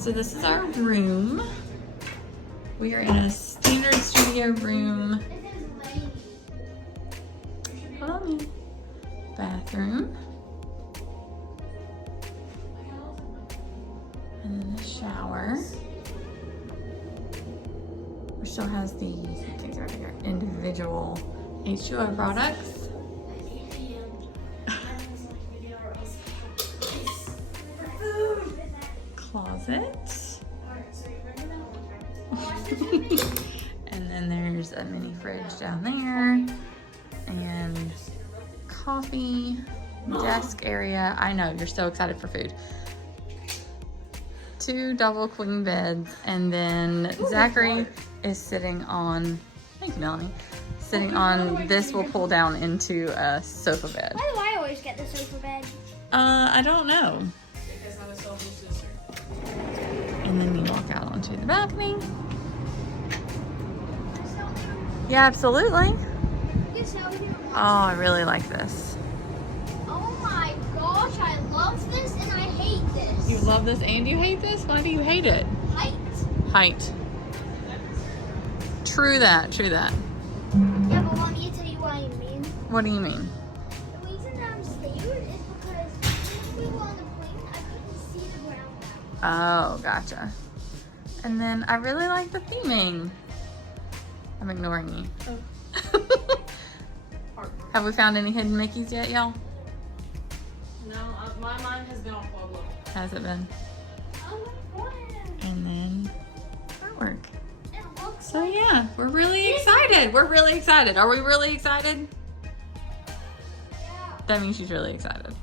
So this is our room. We are in a standard studio room. Hold on. Bathroom. And then the shower. Which still has the individual H2O products. Closet. And then there's a mini fridge down there. And coffee, desk area. I know, you're so excited for food. 2 double queen beds, and then Zachary is sitting on, thank you, Melanie, sitting on, this will pull down into a sofa bed. Why do I always get the sofa bed? I don't know. Because I'm a selfish sister. And then you walk out onto the balcony. Yeah, absolutely. Oh, I really like this. Oh my gosh, I love this and I hate this. You love this and you hate this? Why do you hate it? Height. Height. True that, true that. Yeah, but want me to tell you what I mean? What do you mean? The reason that I'm scared is because when we were on the plane, I couldn't see the ground now. Oh, gotcha. And then I really like the theming. I'm ignoring you. Oh. Have we found any hidden Mickeys yet, y'all? No, my mind has been on Pueblo. Has it been? Oh my god. And then artwork. It looks So like yeah, we're really excited. We're really excited. Are we really excited? yeah. That means she's really excited.